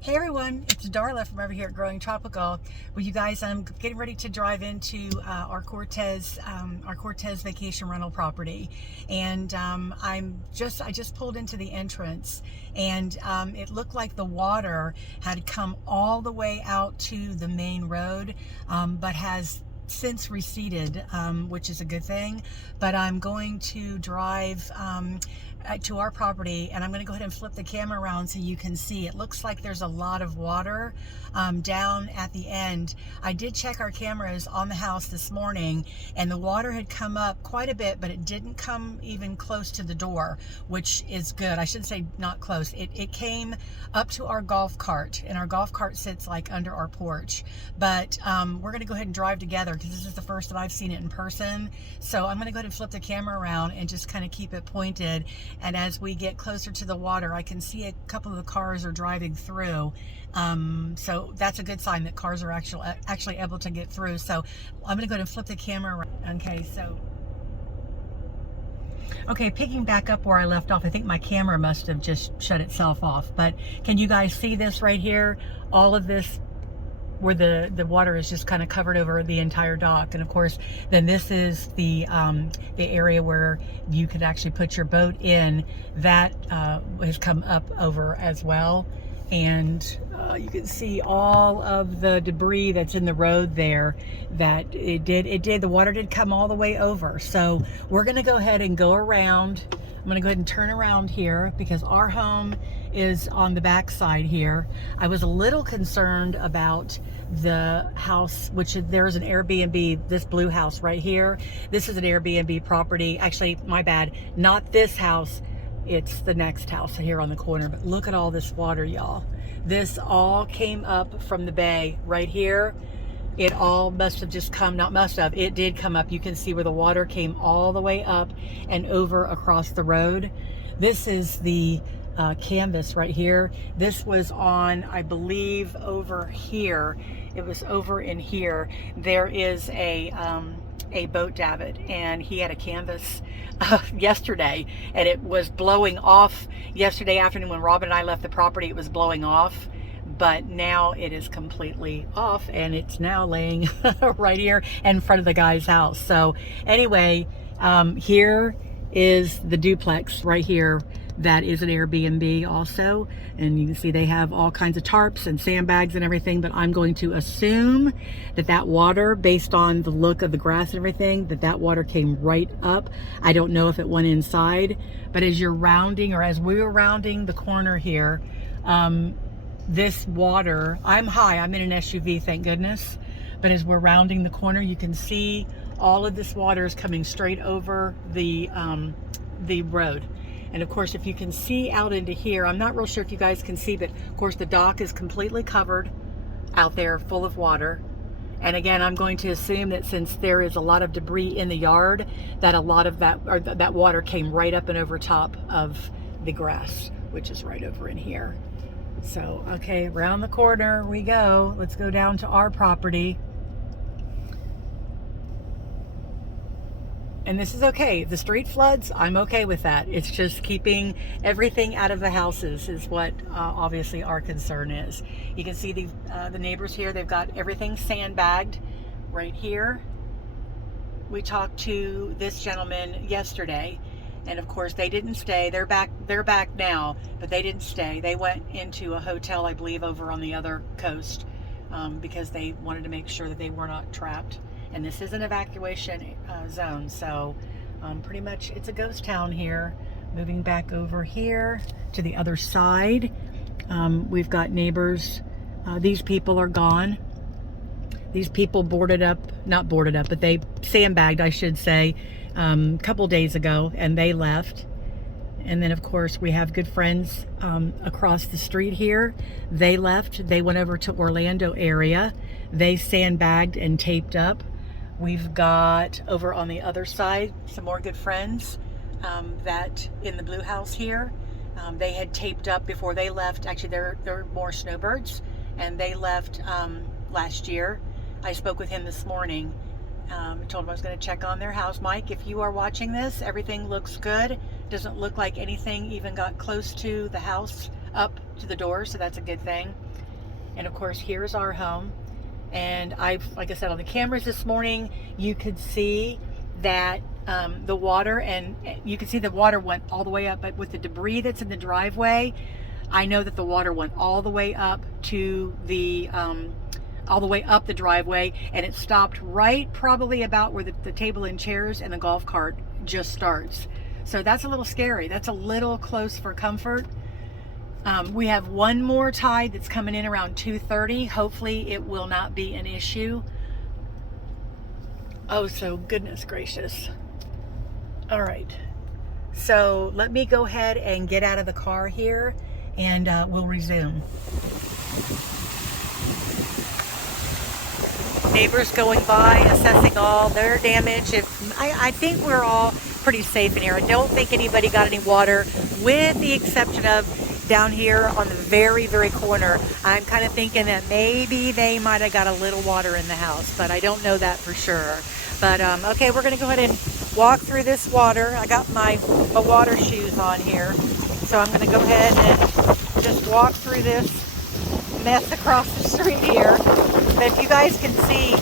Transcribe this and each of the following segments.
Hey everyone, it's Darla from over here at Growing Tropical. Well, you guys, I'm getting ready to drive into our Cortez vacation rental property, and I just pulled into the entrance, and it looked like the water had come all the way out to the main road, but has since receded, which is a good thing. But I'm going to drive to our property, and I'm going to go ahead and flip the camera around so you can see. It looks like there's a lot of water down at the end. I did check our cameras on the house this morning, and the water had come up quite a bit, but it didn't come even close to the door, which is good. I shouldn't say not close. It came up to our golf cart, and our golf cart sits like under our porch. But we're going to go ahead and drive together because this is the first that I've seen it in person. So I'm going to go ahead and flip the camera around and just kind of keep it pointed. And as we get closer to the water, I can see a couple of the cars are driving through. So that's a good sign that cars are actually able to get through. So I'm going to go ahead and flip the camera around. Okay, picking back up where I left off, I think my camera must have just shut itself off. But can you guys see this right here? All of this where the water is just kind of covered over the entire dock. And of course, then this is the area where you could actually put your boat in. That has come up over as well. And you can see all of the debris that's in the road there, that the water did come all the way over. So we're gonna go ahead and go around. I'm gonna go ahead and turn around here because our home is on the back side here. I was a little concerned about the house, which there's an Airbnb, this blue house right here. This is an Airbnb property. Actually, my bad, not this house. It's the next house here on the corner. But look at all this water, y'all. This all came up from the bay right here. It all must have just come, not must have, it did come up. You can see where the water came all the way up and over across the road. This is the canvas right here. This was on, I believe, over here. It was over in here. There is a boat davit, and he had a canvas yesterday, and it was blowing off yesterday afternoon when Robin and I left the property. It was blowing off, but now it is completely off, and it's now laying right here in front of the guy's house. So anyway, here is the duplex right here. That is an Airbnb also, and you can see they have all kinds of tarps and sandbags and everything. But I'm going to assume that water, based on the look of the grass and everything, that water came right up. I don't know if it went inside, but as you're rounding, or as we were rounding the corner here, this water, I'm high, I'm in an SUV, thank goodness, but as we're rounding the corner, you can see all of this water is coming straight over the road. And of course, if you can see out into here, I'm not real sure if you guys can see, but of course the dock is completely covered out there, full of water. And again, I'm going to assume that since there is a lot of debris in the yard, that a lot of that water came right up and over top of the grass, which is right over in here. So, okay, around the corner we go. Let's go down to our property. And this is okay. The street floods, I'm okay with that. It's just keeping everything out of the houses is what obviously our concern is. You can see the neighbors here. They've got everything sandbagged right here. We talked to this gentleman yesterday, and of course they didn't stay. They're back now, but they didn't stay. They went into a hotel, I believe, over on the other coast because they wanted to make sure that they were not trapped. And this is an evacuation zone, so pretty much it's a ghost town here. Moving back over here to the other side, we've got neighbors. These people are gone. These people not boarded up, but they sandbagged, I should say, a couple days ago, and they left. And then of course we have good friends across the street here. They left. They went over to Orlando area. They sandbagged and taped up. We've got over on the other side some more good friends that in the blue house here. They had taped up before they left. Actually, they're more snowbirds, and they left last year. I spoke with him this morning. Told him I was going to check on their house. Mike, if you are watching this, everything looks good. Doesn't look like anything even got close to the house up to the door, so that's a good thing. And of course, here's our home. And like I said, on the cameras this morning, you could see that the water, and you can see the water went all the way up, but with the debris that's in the driveway, I know that the water went all the way up to the, all the way up the driveway, and it stopped right probably about where the table and chairs and the golf cart just starts. So that's a little scary. That's a little close for comfort. We have one more tide that's coming in around 2:30. Hopefully it will not be an issue. Oh, so goodness gracious. All right. So let me go ahead and get out of the car here, and we'll resume. Neighbors going by, assessing all their damage. I think we're all pretty safe in here. I don't think anybody got any water, with the exception of down here on the very, very corner. I'm kind of thinking that maybe they might have got a little water in the house, but I don't know that for sure. But okay, we're gonna go ahead and walk through this water. I got my water shoes on here, so I'm gonna go ahead and just walk through this mess across the street here. But if you guys can see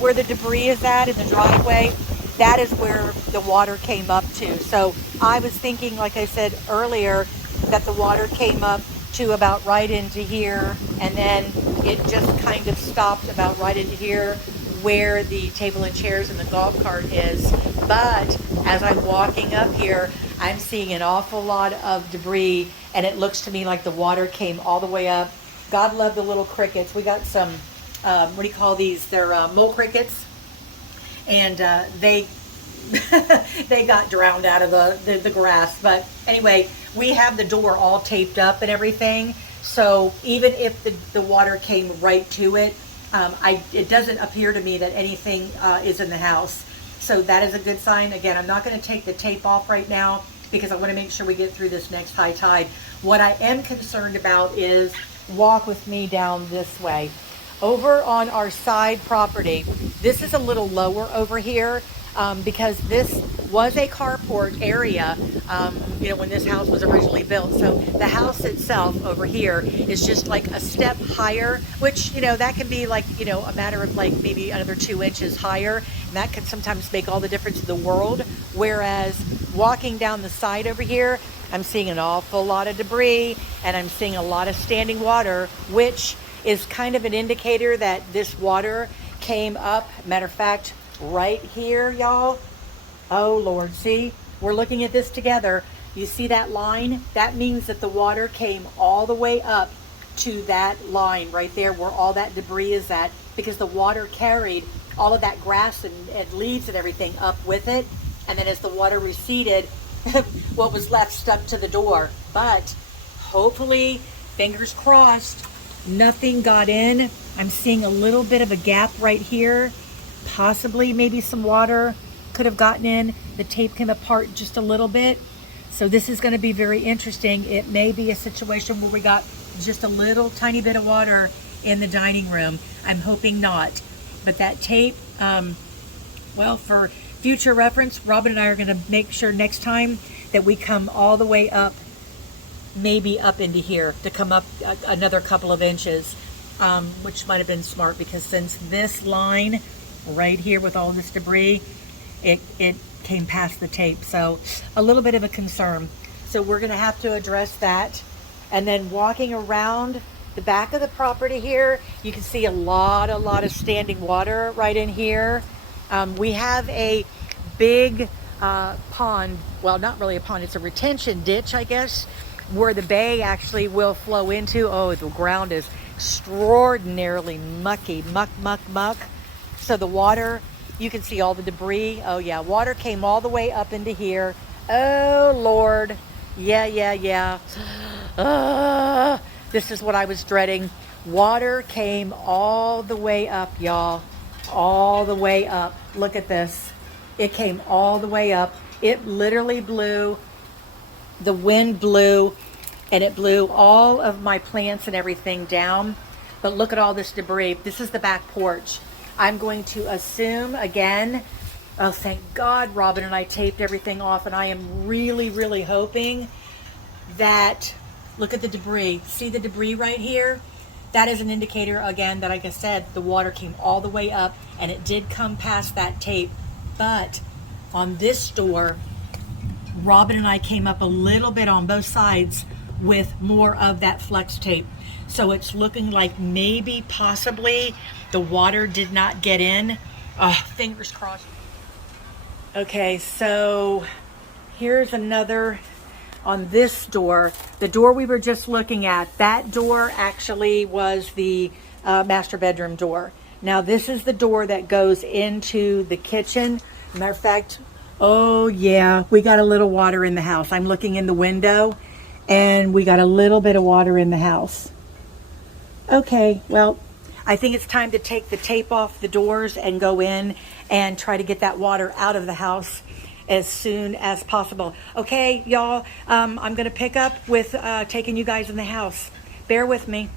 where the debris is at in the driveway, that is where the water came up to. So I was thinking, like I said earlier, that the water came up to about right into here, and then it just kind of stopped about right into here where the table and chairs and the golf cart is. But as I'm walking up here, I'm seeing an awful lot of debris, and it looks to me like the water came all the way up. God love the little crickets. We got some, what do you call these? They're mole crickets, and they they got drowned out of the grass. But anyway, we have the door all taped up and everything, so even if the water came right to it, it doesn't appear to me that anything is in the house. So that is a good sign. Again, I'm not going to take the tape off right now because I want to make sure we get through this next high tide. What I am concerned about is, walk with me down this way. Over on our side property, this is a little lower over here, because this was a carport area, you know, when this house was originally built. So the house itself over here is just like a step higher, which, you know, that can be like, you know, a matter of like maybe another 2 inches higher. And that can sometimes make all the difference in the world. Whereas walking down the side over here, I'm seeing an awful lot of debris, and I'm seeing a lot of standing water, which is kind of an indicator that this water came up. Matter of fact, right here, y'all. Oh Lord, see, we're looking at this together. You see that line? That means that the water came all the way up to that line right there where all that debris is at, because the water carried all of that grass and leaves and everything up with it. And then as the water receded, what was left stuck to the door. But hopefully, fingers crossed, nothing got in. I'm seeing a little bit of a gap right here. Possibly maybe some water could have gotten in. The tape came apart just a little bit. So this is going to be very interesting. It may be a situation where we got just a little tiny bit of water in the dining room. I'm hoping not. But that tape, well, for future reference, Robin and I are going to make sure next time that we come all the way up, maybe up into here, to come up another couple of inches, which might have been smart, because since this line right here with all this debris, it came past the tape. So a little bit of a concern. So we're going to have to address that. And then walking around the back of the property here, you can see a lot of standing water right in here. We have a big pond, well, not really a pond, it's a retention ditch, I guess, where the bay actually will flow into. Oh, the ground is extraordinarily mucky, muck. So the water, you can see all the debris. Oh yeah, water came all the way up into here. Oh Lord, yeah. This is what I was dreading. Water came all the way up, y'all. All the way up. Look at this. It came all the way up. It literally blew. The wind blew, and it blew all of my plants and everything down. But look at all this debris. This is the back porch. I'm going to assume again, oh thank God Robin and I taped everything off, and I am really hoping that, look at the debris. See the debris right here? that is an indicator again that, like I said, the water came all the way up and it did come past that tape. But on this door, Robin and I came up a little bit on both sides with more of that flex tape. So it's looking like maybe possibly the water did not get in. Fingers crossed. Okay, so here's another on this door. The door we were just looking at, that door actually was the master bedroom door. Now this is the door that goes into the kitchen. Matter of fact, oh yeah, we got a little water in the house. I'm looking in the window and we got a little bit of water in the house. Okay, well, I think it's time to take the tape off the doors and go in and try to get that water out of the house as soon as possible. Okay, y'all, I'm going to pick up with taking you guys in the house. Bear with me.